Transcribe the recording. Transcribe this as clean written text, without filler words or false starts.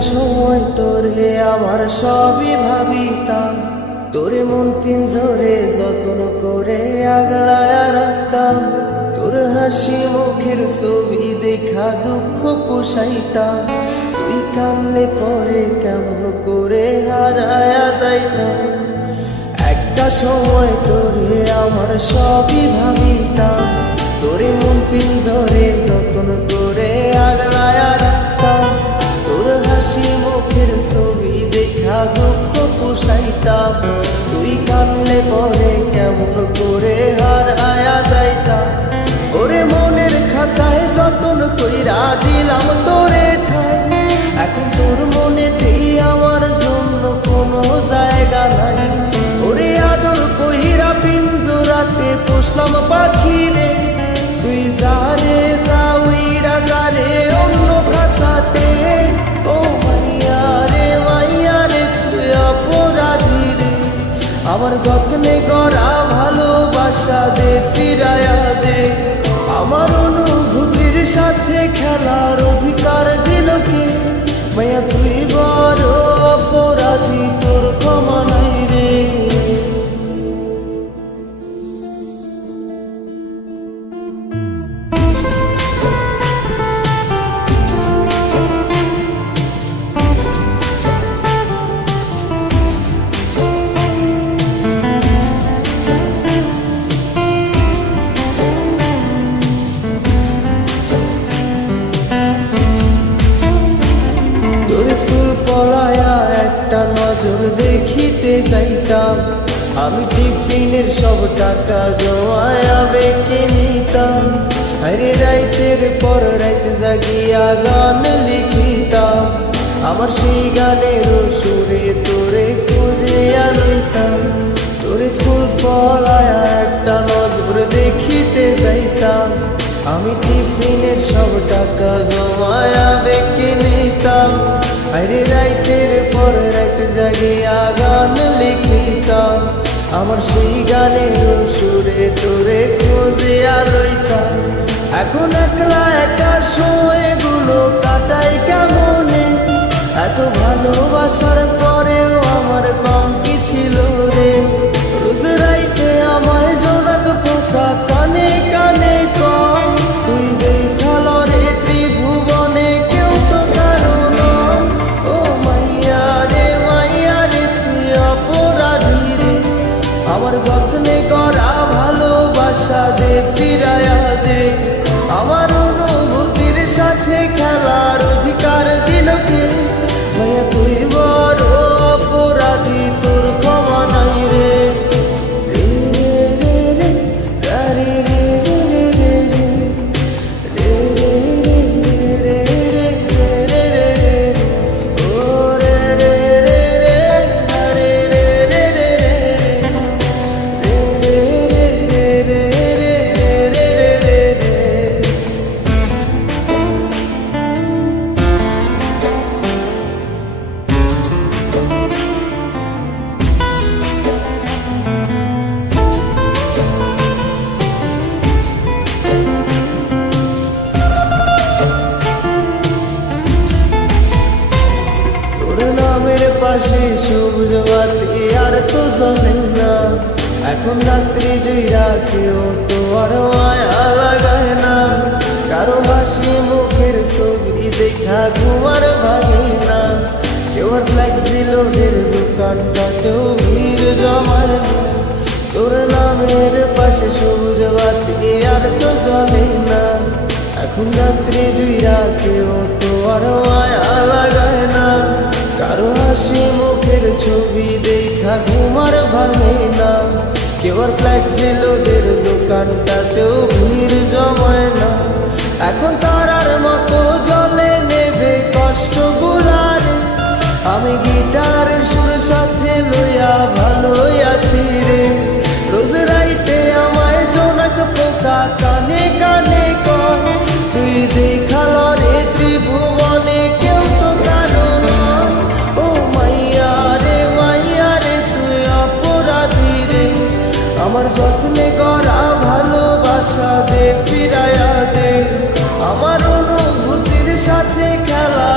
সময় তোরে আমার সবই ভাবিতাম, তোরে মন পিঞ্জরে যত্ন করে আগলায়া রাখতাম। তোর হাসি মুখের ছবি দেখা দুঃখ পোষাইতাম, তুই কানলে পরে কেমন করে হারায়া যাইতাম। একটা সময় তোরে আমার সবই ভাবিতাম, তোরে মন পিঞ্জরে যত্ন করে আগলায়া রাখতাম। তোর হাসি মুখের ছবি দেখা দুঃখ পোষাইতাম, তুই কানলে পরে কেমন করে হারায়া যাইতাম। ওরে মনের খাঁচায় যতন কইরা দিলাম তোরে ঠাই, এখন তোর মনেতেই আমার জন্য কোনো জায়গা নাই। ওরে আদর কইরা পিঞ্জরাতে পোষলাম পাখি রে, তুই যারে যাওইরা যারে অন্য খাঁচাতে। ও মাইয়া রে তুই অপরাধী রে, আমার যত্নে করা ভালোবাসা দে ফিরায়া দে। আমার অনুভূতির সাথে খেলার অধিকার দিল কে? মায়া তুই বড় অপরাধী, তোর ক্ষমা নাই রে। তোর স্কুল পলায়া একটা নজর দেখিতে যাইতাম, আমি টিফিনের সব টাকা জমায়া বেঁকে নিতাম। আরে রাইতের পর রাইত জাগিয়া গান লিখিতাম, আমার সেই গানের সুরে তোরে খুঁজে আনিতাম। তোর স্কুল পলায়া একটা নজর দেখিতে যাইতাম, আমি টিফিনের সব টাকা জমায়া বেঁকে নিতাম। আরে রাইতের পর রাইত জাগিয়া গান লিখিতাম, আমার সেই গানের সুরে তোরে খুঁজিয়া লইতাম। এখন একলা একা সময়গুলো কাটাই কেমনে, এত ভালোবাসার পরেও আমার কম কি ছিল রে। রোজ রাইতে আমায় জোনাক পোকা কানে কানে কম, তুই দেখাল রে ত্রিভুবনে কেউ তো কারো নয়। ও মাইয়া রে তুই অপরাধী রে, আমার যত্নে করা ভালোবাসা দে ফিরায়া দে। আমার অনুভূতির সাথে খেলার অধিকার দিল কে? মায়া তুই বড় অপরাধী, তোর ক্ষমা নাই রে। রে রে রে গারি রে রে রে রে রে রে রে রে রে রে ও রে রে রে রে গারি রে রে রে রে রে রে রে রে রে রে। তোর নামের পাশে সবুজ বাতি আর তো জ্বলে না, এখন রাত্রি জইরা কেউ তো আর মায়া লাগায় না। কারো হাসি মুখের ছবি দেখা ঘুমার ভাঙে না, কেউ আর ফ্লেক্সি লোডের দোকানটাতেও ভিড় জমায় না। তোর নামের পাশে সবুজ বাতি আর তো জ্বলে না, এখন রাত্রি জুইরা কেউ তো আর মায়া লাগায় না। কারো হাসি মুখের ছবি দেখা ঘুমার ভাঙে না, কেউ আর ফ্লেক্সি লোডের দোকানটাতেও ভিড় জমায় না। এখন তারার মতো জলে নেবে কষ্টগুলার, আমি গিটারের সুর সাথে লইয়া ভালোই আছি রে। রোজ রাইতে আমায় জোনাক পোকা কানে কানে কর, তুই দেখাল রে ত্রিভুবনে কেউ তো কারো নয়। ও মাইয়া রে তুই অপরাধী রে, আমার যত্নে করা ভালোবাসা দে ফিরায়া দে। আমার অনুভূতির সাথে খেলা